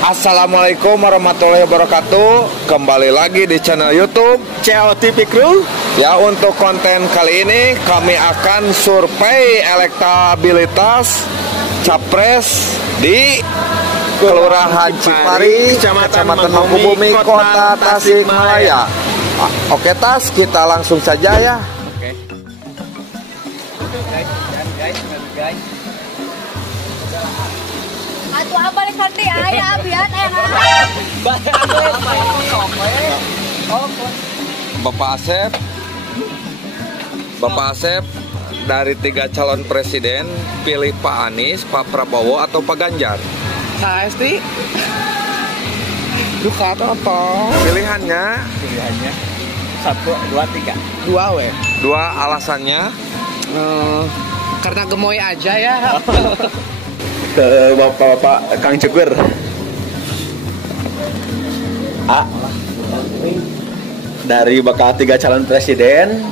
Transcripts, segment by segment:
Assalamualaikum warahmatullahi wabarakatuh. Kembali lagi di channel YouTube COTV Crew. Ya, untuk konten kali ini kami akan survei elektabilitas capres di Kelurahan Cipari, Kecamatan Mangkubumi, Kota Tasikmalaya. Oke, Tas, kita langsung saja ya. Oke. Guys. Atuh apa nih kanti ayah biar Bapak Asep, dari 3 calon presiden pilih Pak Anies, Pak Prabowo atau Pak Ganjar? Nah, Esti. Duka atau apa? Pilihannya 1, 2, 3. 2 we. 2, alasannya Karena gemoy aja ya. Ke bapak-bapak Kang Cukur. A. Dari bakal 3 calon presiden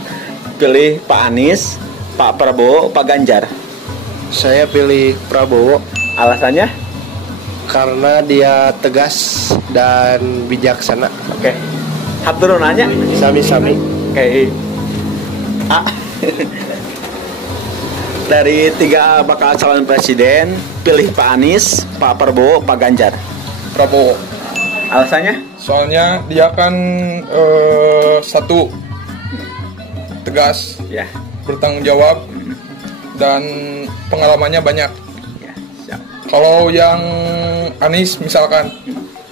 pilih Pak Anies, Pak Prabowo, Pak Ganjar. Saya pilih Prabowo Alasannya? karena dia tegas dan bijaksana. Oke. Hatur nanya. Sami-sami. Oke. A. Dari 3 bakal calon presiden pilih Pak Anies, Pak Prabowo, Pak Ganjar. Prabowo. Alasannya? Soalnya dia kan satu, tegas, Ya. bertanggung jawab, dan pengalamannya banyak. Ya, siap. Kalau yang Anies misalkan,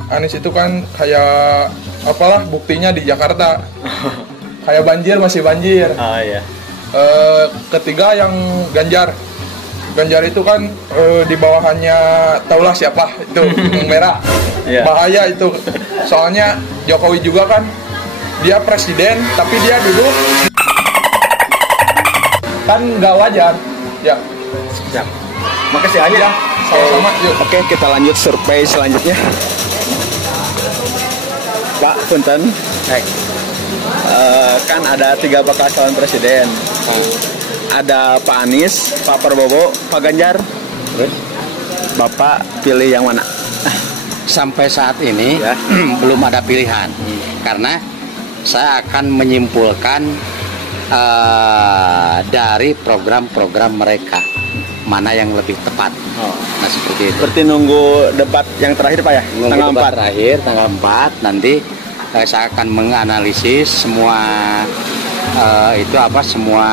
Anies itu kan kayak apalah buktinya di Jakarta, kayak banjir masih banjir. Oh iya. Ketiga yang Ganjar itu kan di bawahannya taulah siapa itu yang merah. Iya. Bahaya itu, soalnya Jokowi juga kan dia presiden tapi dia duduk kan nggak wajar ya. Siap. Makasih aja. Ya, sama-sama. Yuk. Oke, kita lanjut survei selanjutnya. Pak Punten, kan ada 3 bakal calon presiden. Ada Pak Anies, Pak Prabowo, Pak Ganjar. Bapak pilih yang mana? Sampai saat ini Ya. belum ada pilihan karena saya akan menyimpulkan dari program-program mereka mana yang lebih tepat. Nah, seperti itu. Berarti nunggu debat yang terakhir Pak ya? Nunggu Tanggal debat 4. terakhir tanggal 4 nanti saya akan menganalisis semua semua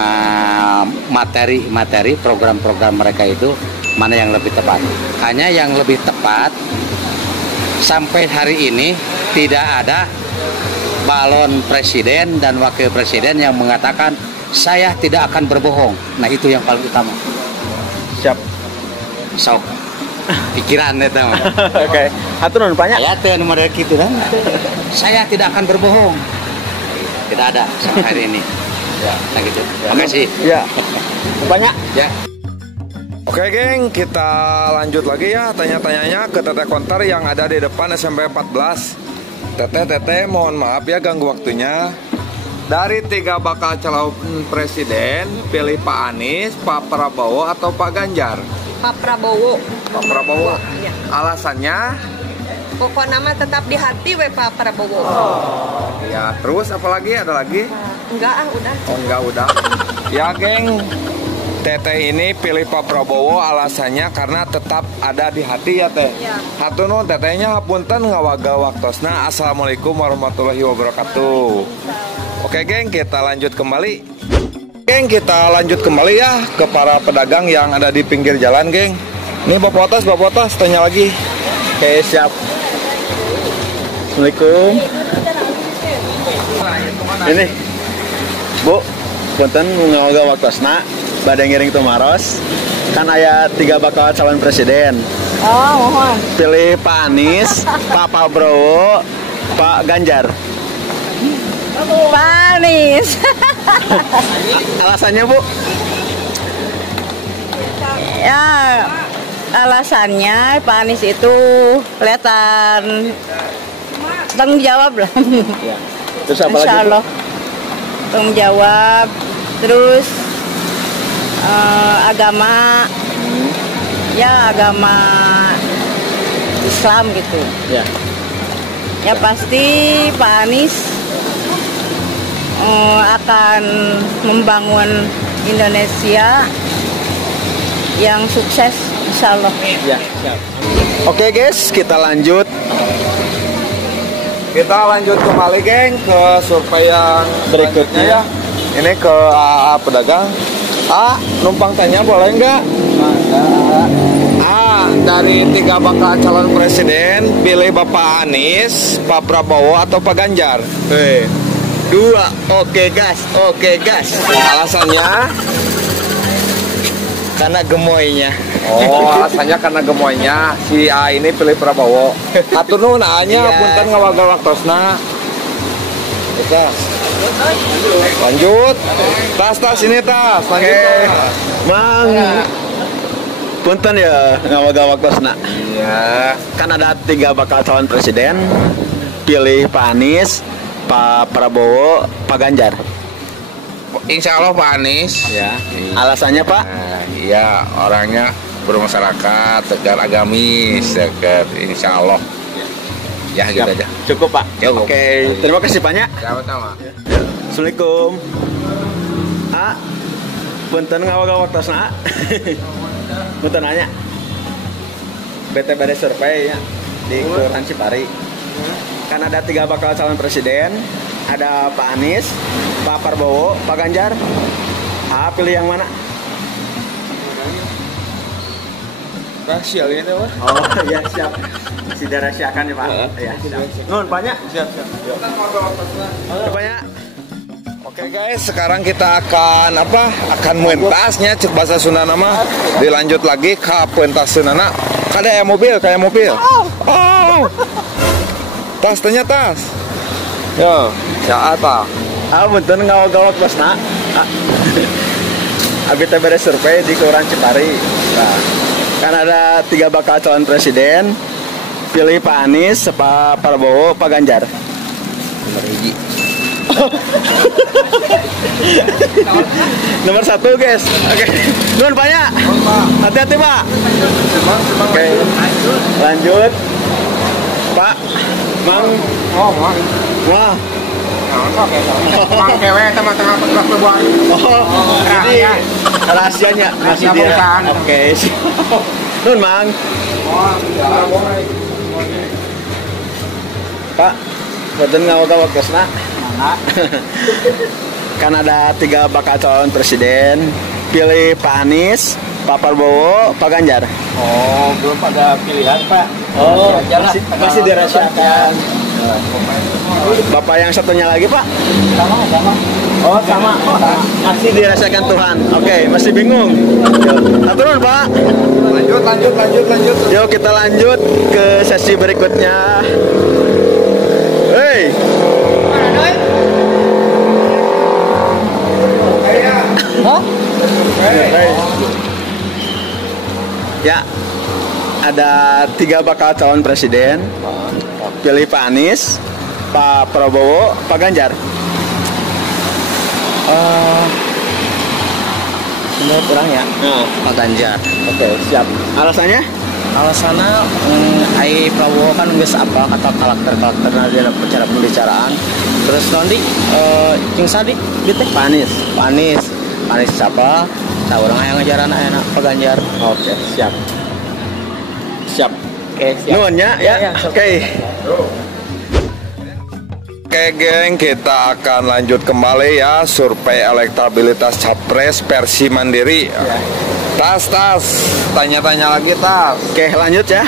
materi program-program mereka itu mana yang lebih tepat. Hanya yang lebih tepat sampai hari ini tidak ada balon presiden dan wakil presiden yang mengatakan saya tidak akan berbohong. Nah, itu yang paling utama. Siap. Sok pikiran itu. Oke. Hatur nuhun banyak. Saya teh nomor gitu kan. Saya tidak akan berbohong. Tidak ada sampai hari ini. Ya, nah gitu. Makasih. Ya. Banyak. Ya. Oke geng, kita lanjut lagi ya tanya-tanyanya ke Teteh Kontar yang ada di depan SMP 14. Teteh, mohon maaf ya ganggu waktunya. Dari 3 bakal calon presiden, pilih Pak Anies, Pak Prabowo atau Pak Ganjar? Pak Prabowo. Pak Prabowo. Iya. Alasannya? Pokok nama tetap di hati we Pak Prabowo. Ya, terus apalagi? Ada lagi? Enggak udah. Oh enggak, udah. Ya geng, Teteh ini pilih Pak Prabowo alasannya karena tetap ada di hati ya Teh. Ya. Hatur nuhun tetehnya hapunten ngawaga waktosna. Assalamualaikum warahmatullahi wabarakatuh. Oke geng, kita lanjut kembali. Geng, kita lanjut kembali ya ke para pedagang yang ada di pinggir jalan geng. Nih Bapak Otas, tanya lagi. Oke, siap. Assalamualaikum. Ini Bu, punten ngawaga waktosna bade ngiring tumaros. Kan aya 3 bakal calon presiden. Oh, mohon. Pilih Pak Anies, Pak Prabowo, Pak Ganjar. Panis. Alasannya Bu? Ya, alasannya Pak Anies itu kelihatan tanggung jawab lah. Ya. Terus apa lagi? Insya Allah tanggung jawab. Terus agama, ya agama Islam gitu. Ya. Ya pasti Pak Anies akan membangun Indonesia yang sukses, insya Allah. Ya, siap. Oke guys, kita lanjut. Kita lanjut kembali geng ke survei yang Berikutnya. ya. Ini ke AA pedagang. Numpang tanya boleh nggak? Dari 3 bakal calon presiden, pilih Bapak Anies, Pak Prabowo atau Pak Ganjar? 2. Oke gas. Alasannya? Karena gemoynya. Oh, alasannya karena gemoynya si A ini pilih Prabowo. Atur nuhun anya Iya. punten ngawagal waktosna. Kita lanjut. Tas ini tas. Lanjut. Mang. Punten ya ngawaga waktosna. Iya. Kan ada 3 bakal calon presiden. Pilih Pak Anies, Pak Prabowo, Pak Ganjar. Insya Allah Pak Anies. Ya. Alasannya Pak? Iya, orangnya bermasyarakat, tegar agamis, dekat. Insya Allah. Ya gitu aja. Cukup Pak. Cukup. Oke. Terima kasih banyak. Sama-sama. Assalamualaikum. Punten ngawaga waktosna. Punten nanya. BTBD survei ya di Kelurahan Cipari. Kan ada 3 bakal calon presiden. Ada Pak Anies, Pak Prabowo, Pak Ganjar. Pilih yang mana? Rahasia ini Pak. Oh ya siap. Masih dirahasiakan ya Pak. Ya siap. Nun banyak. Siap. Banyak. Oke guys, sekarang kita akan mentasnya cek bahasa Sunda nama. Dilanjut lagi ke pentaskeunana. Kayak mobil. Oh. Tas ternyata tas. Yo, ya apa? Punten ngawaga waktosna. Abi teh beres survei di Kelurahan Cipari. Nah, kan ada 3 bakal calon presiden. Pilih Pak Anies, Pak Prabowo, Pak Ganjar. Nomor 1 guys. Oke. Nun banyak. Hati-hati Pak. Oke. Lanjut. Pak. Mang. Wah. Jadi rahasianya masih dia. Oke. Nun Mang. Pak, boten ngawaga waktosna. Kan ada 3 bakal calon presiden. Pilih Pak Anies, Pak Prabowo, Pak Ganjar. Oh, belum pada pilihan Pak. Oh, masih dirahasiakan. Bapak yang satunya lagi Pak? Sama. Oh sama. Masih dirahasiakan Tuhan. Oke, masih bingung. Turun Pak. Lanjut. Yuk kita lanjut ke sesi berikutnya. Hei. Ya, ada 3 bakal calon presiden. Pilih Pak Anies, Pak Prabowo, Pak Ganjar. Menurut orang ya, Pak Ganjar. Oke, siap. Alasannya? alasannya ai Prabowo kan geus apa kata karakter-karakterna di cara pembicaraan. Terus nanti jeung sadi gitu Pak Anies. Pak Anies siapa? Tahu orang yang ngajaran enak Pak Ganjar. Oke, siap. Siap. Oke, siap. Nuhunnya ya. Oke. Oke geng, kita akan lanjut kembali ya survei elektabilitas capres versi Mandiri. Tas, tanya-tanya lagi tas. Oke, lanjut ya.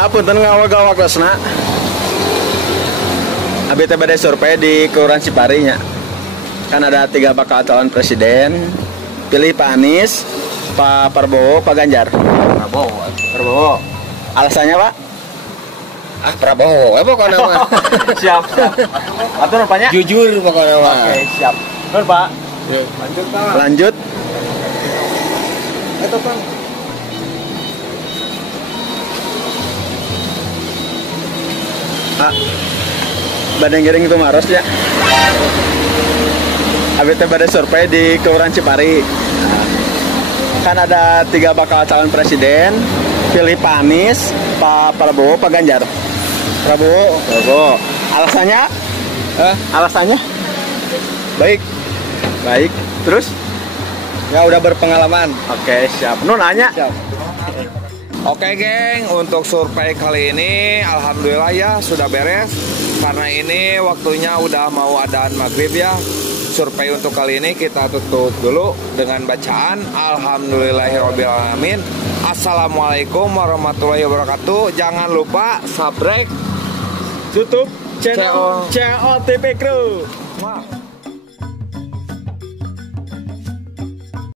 Apunten ngawag-awagosna. Abi teh bade survei di Kelurahan Cipari nya. Kan ada 3 bakal calon presiden. Pilih Pak Anies, Pak Prabowo, Pak Ganjar. Prabowo. Alasannya Pak? Prabowo, pokoknya mah. Siap. Atur rupanya? Jujur pokoknya mah. Oke, siap. Nur Pak. Lanjut Pak. Lanjut. Itu Pak. Badan giring itu maros ya. Abi teh bade survei di Kelurahan Cipari. Kan ada 3 bakal calon presiden. Pilih Pak Anies, Pak Prabowo, Pak Ganjar. Prabowo. Prabowo. Alasannya? Alasannya? Baik. Baik. Terus? Ya udah berpengalaman. Oke, siap. Nu nanya. Oke geng, untuk survei kali ini alhamdulillah ya sudah beres. Karena ini waktunya udah mau adzan maghrib ya. Survei untuk kali ini kita tutup dulu dengan bacaan alhamdulillahirobbilalamin. Assalamualaikum warahmatullahi wabarakatuh. Jangan lupa subscribe Tutup channel CO. COTP Crew. Wah.